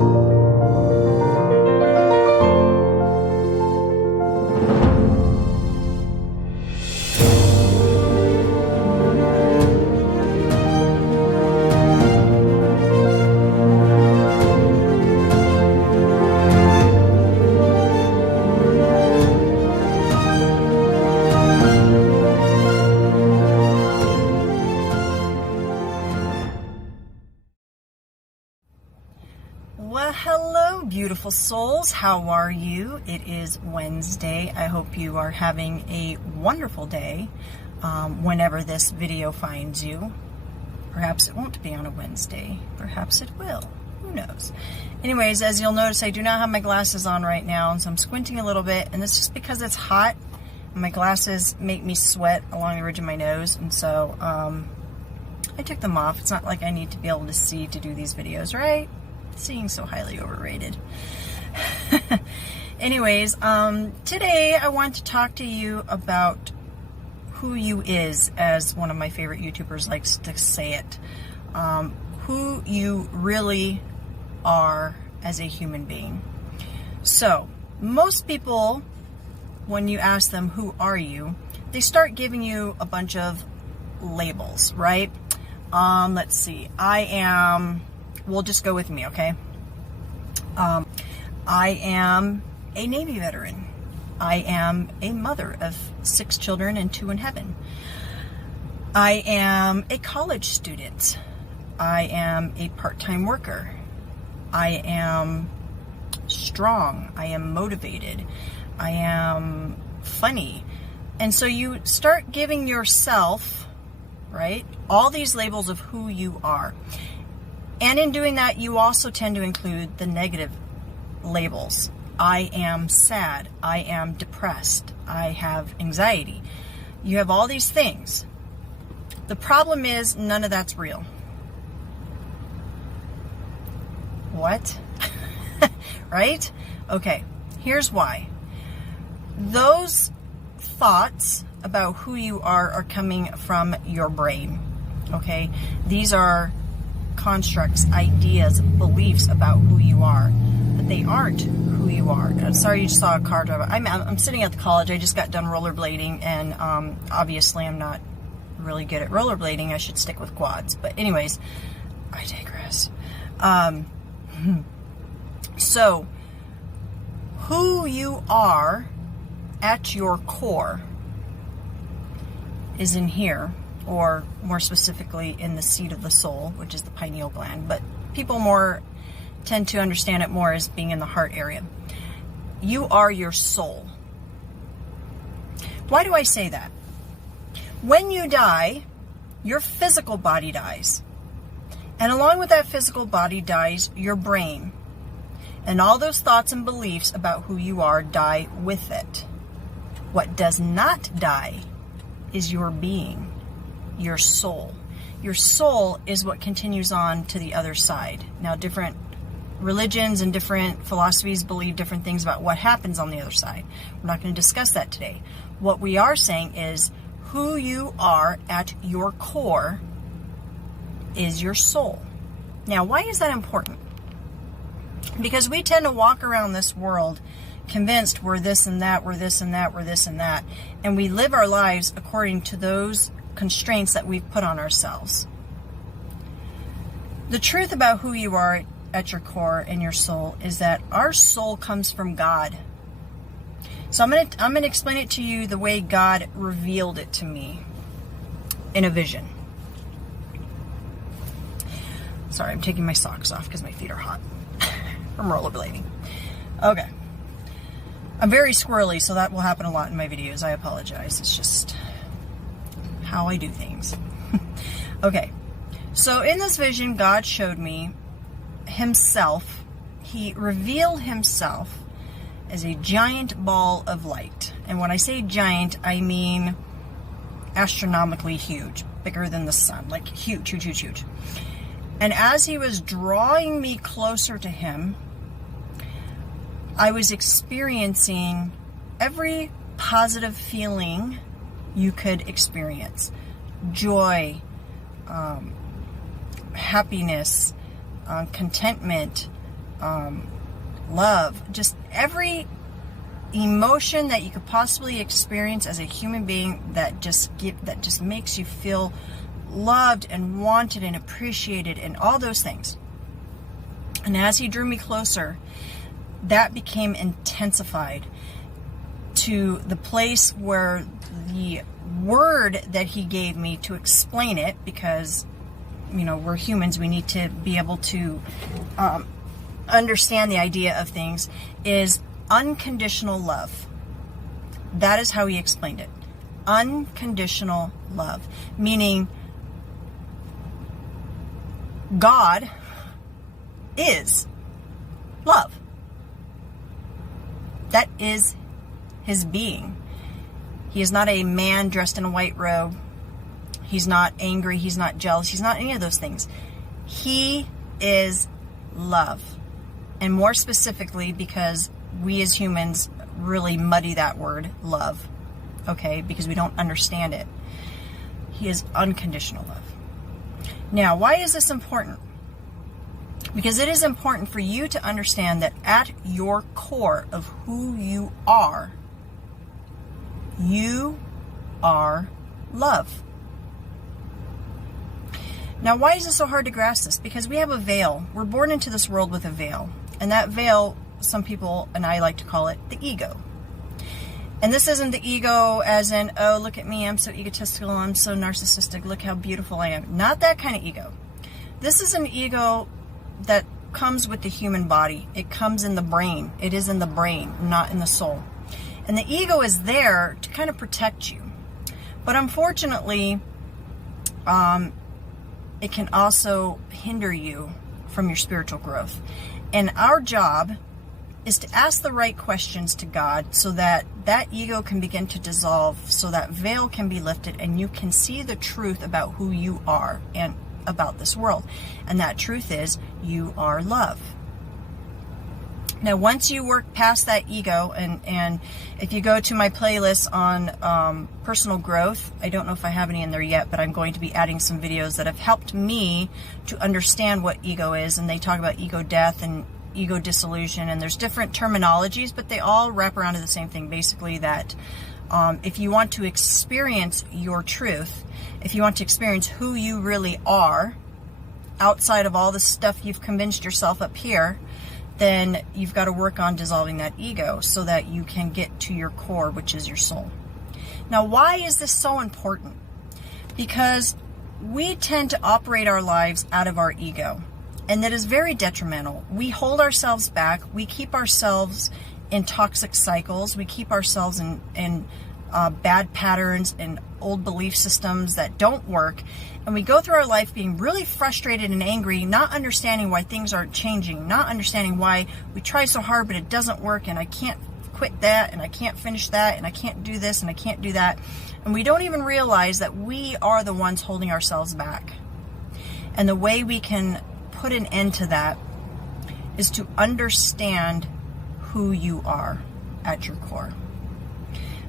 Well, hello, beautiful souls. How are you? It is Wednesday. I hope you are having a wonderful day whenever this video finds you. Perhaps it won't be on a Wednesday. Perhaps it will. Who knows? Anyways, as you'll notice, I do not have my glasses on right now, and so I'm squinting a little bit, and this is because it's hot. My glasses make me sweat along the ridge of my nose, and so I took them off. It's not like I need to be able to see to do these videos, right? Seeing so highly overrated. Anyways, today I want to talk to you about who you is, as one of my favorite YouTubers likes to say it. Who you really are as a human being. So, most people, when you ask them, who are you, they start giving you a bunch of labels, right? Let's see. I am... We'll just go with me, okay? I am a Navy veteran. I am a mother of 6 children and 2 in heaven. I am a college student. I am a part-time worker. I am strong. I am motivated. I am funny. And so you start giving yourself, right, all these labels of who you are. And in doing that, you also tend to include the negative labels. I am sad. I am depressed. I have anxiety. You have all these things. The problem is none of that's real. What? Right? Okay, here's why. Those thoughts about who you are coming from your brain. Okay? These are constructs, ideas, beliefs about who you are, but they aren't who you are. I'm sorry you just saw a car drive. I'm sitting at the college. I just got done rollerblading, and obviously I'm not really good at rollerblading. I should stick with quads. But anyways, I digress. So, who you are at your core is in here, or more specifically in the seat of the soul, which is the pineal gland, but people more tend to understand it more as being in the heart area. You are your soul. Why do I say that? When you die, your physical body dies. And along with that physical body dies your brain. And all those thoughts and beliefs about who you are die with it. What does not die is your being. Your soul. Your soul is what continues on to the other side. Now, different religions and different philosophies believe different things about what happens on the other side. We're not going to discuss that today. What we are saying is who you are at your core is your soul. Now, why is that important? Because we tend to walk around this world convinced we're this and that, we're this and that, we're this and that, and we live our lives according to those constraints that we've put on ourselves. The truth about who you are at your core and your soul is that our soul comes from God. So I'm going to explain it to you the way God revealed it to me in a vision. Sorry, I'm taking my socks off because my feet are hot from rollerblading. Okay. I'm very squirrely, so that will happen a lot in my videos. I apologize. It's just how I do things. Okay, so in this vision, God showed me himself. He revealed himself as a giant ball of light. And when I say giant, I mean astronomically huge, bigger than the sun, like huge, huge, huge, huge. And as he was drawing me closer to him, I was experiencing every positive feeling you could experience. Joy, happiness, contentment, love, just every emotion that you could possibly experience as a human being that just makes you feel loved and wanted and appreciated and all those things. And as he drew me closer, that became intensified to the place where the word that he gave me to explain it, because we're humans, we need to be able to understand the idea of things, is unconditional love. That is how he explained it. Unconditional love. Meaning God is love. That is his being. He is not a man dressed in a white robe. He's not angry. He's not jealous. He's not any of those things. He is love. And more specifically, because we as humans really muddy that word, love, okay, because we don't understand it. He is unconditional love. Now, why is this important? Because it is important for you to understand that at your core of who you are love. Now, why is it so hard to grasp this? Because we have a veil. We're born into this world with a veil. And that veil, some people, and I like to call it the ego. And this isn't the ego as in, oh, look at me, I'm so egotistical, I'm so narcissistic, look how beautiful I am. Not that kind of ego. This is an ego that comes with the human body. It comes in the brain. It is in the brain, not in the soul. And the ego is there to kind of protect you. But unfortunately, it can also hinder you from your spiritual growth. And our job is to ask the right questions to God so that that ego can begin to dissolve, so that veil can be lifted and you can see the truth about who you are and about this world. And that truth is, you are love. Now, once you work past that ego, and if you go to my playlist on personal growth, I don't know if I have any in there yet, but I'm going to be adding some videos that have helped me to understand what ego is. And they talk about ego death and ego dissolution, and there's different terminologies, but they all wrap around to the same thing, basically, that if you want to experience your truth, if you want to experience who you really are, outside of all the stuff you've convinced yourself up here, then you've got to work on dissolving that ego so that you can get to your core, which is your soul. Now, why is this so important? Because we tend to operate our lives out of our ego, and that is very detrimental. We hold ourselves back. We keep ourselves in toxic cycles. We keep ourselves in bad patterns and old belief systems that don't work. And we go through our life being really frustrated and angry, not understanding why things aren't changing, not understanding why we try so hard but it doesn't work, and I can't quit that, and I can't finish that, and I can't do this, and I can't do that. And we don't even realize that we are the ones holding ourselves back. And the way we can put an end to that is to understand who you are at your core.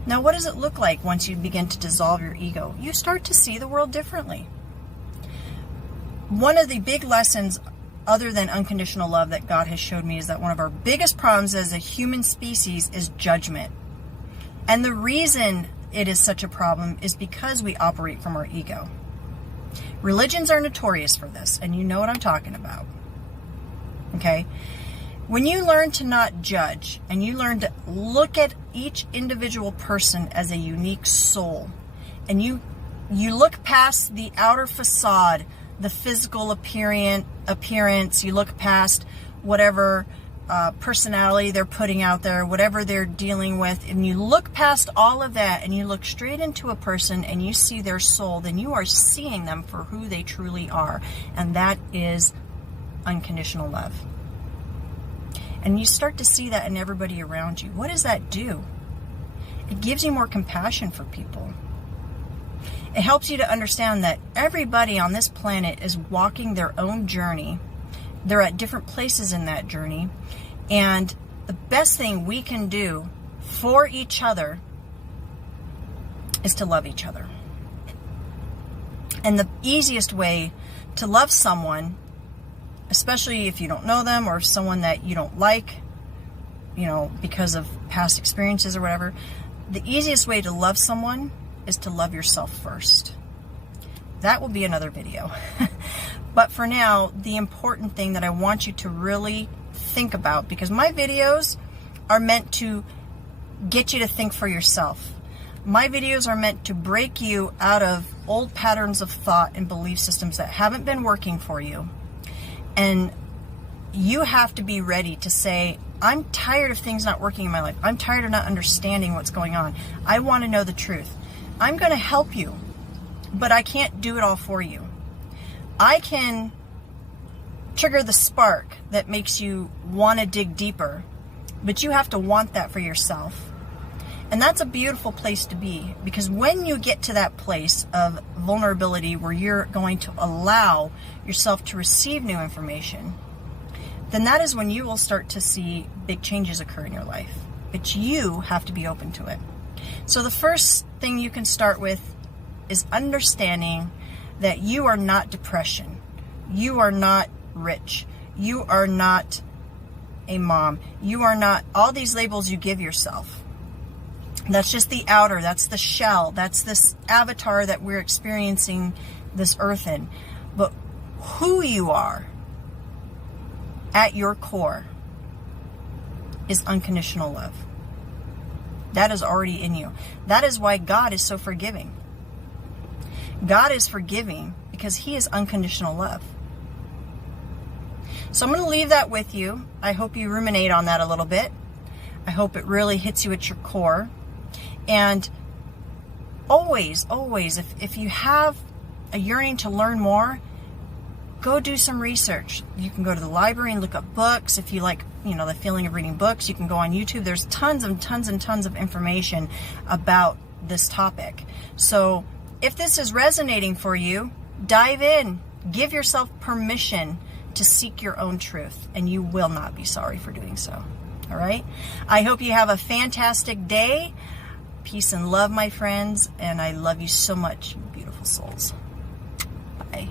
Now, what does it look like once you begin to dissolve your ego? You start to see the world differently. One of the big lessons, other than unconditional love, that God has showed me is that one of our biggest problems as a human species is judgment. And the reason it is such a problem is because we operate from our ego. Religions are notorious for this, and you know what I'm talking about. Okay? When you learn to not judge, and you learn to look at each individual person as a unique soul, and you look past the outer facade, the physical appearance, you look past whatever personality they're putting out there, whatever they're dealing with, and you look past all of that and you look straight into a person and you see their soul, then you are seeing them for who they truly are. And that is unconditional love. And you start to see that in everybody around you. What does that do? It gives you more compassion for people. It helps you to understand that everybody on this planet is walking their own journey. They're at different places in that journey. And the best thing we can do for each other is to love each other. And the easiest way to love someone especially if you don't know them or if someone that you don't like, you know, because of past experiences or whatever, the easiest way to love someone is to love yourself first. That will be another video. But for now, the important thing that I want you to really think about, because my videos are meant to get you to think for yourself. My videos are meant to break you out of old patterns of thought and belief systems that haven't been working for you. And you have to be ready to say, I'm tired of things not working in my life. I'm tired of not understanding what's going on. I want to know the truth. I'm going to help you, but I can't do it all for you. I can trigger the spark that makes you want to dig deeper, but you have to want that for yourself. And that's a beautiful place to be, because when you get to that place of vulnerability where you're going to allow yourself to receive new information, then that is when you will start to see big changes occur in your life. But you have to be open to it. So the first thing you can start with is understanding that you are not depression. You are not rich. You are not a mom. You are not all these labels you give yourself. That's just the outer, that's the shell, that's this avatar that we're experiencing this earth in. But who you are at your core is unconditional love. That is already in you. That is why God is so forgiving. God is forgiving because He is unconditional love. So I'm going to leave that with you. I hope you ruminate on that a little bit. I hope it really hits you at your core. And always, if you have a yearning to learn more, go do some research. You can go to the library and look up books. If you like, you know, the feeling of reading books, you can go on YouTube. There's tons and tons of information about this topic. So if this is resonating for you, dive in. Give yourself permission to seek your own truth, and you will not be sorry for doing so. All right? I hope you have a fantastic day. Peace and love, my friends, and I love you so much, you beautiful souls. Bye.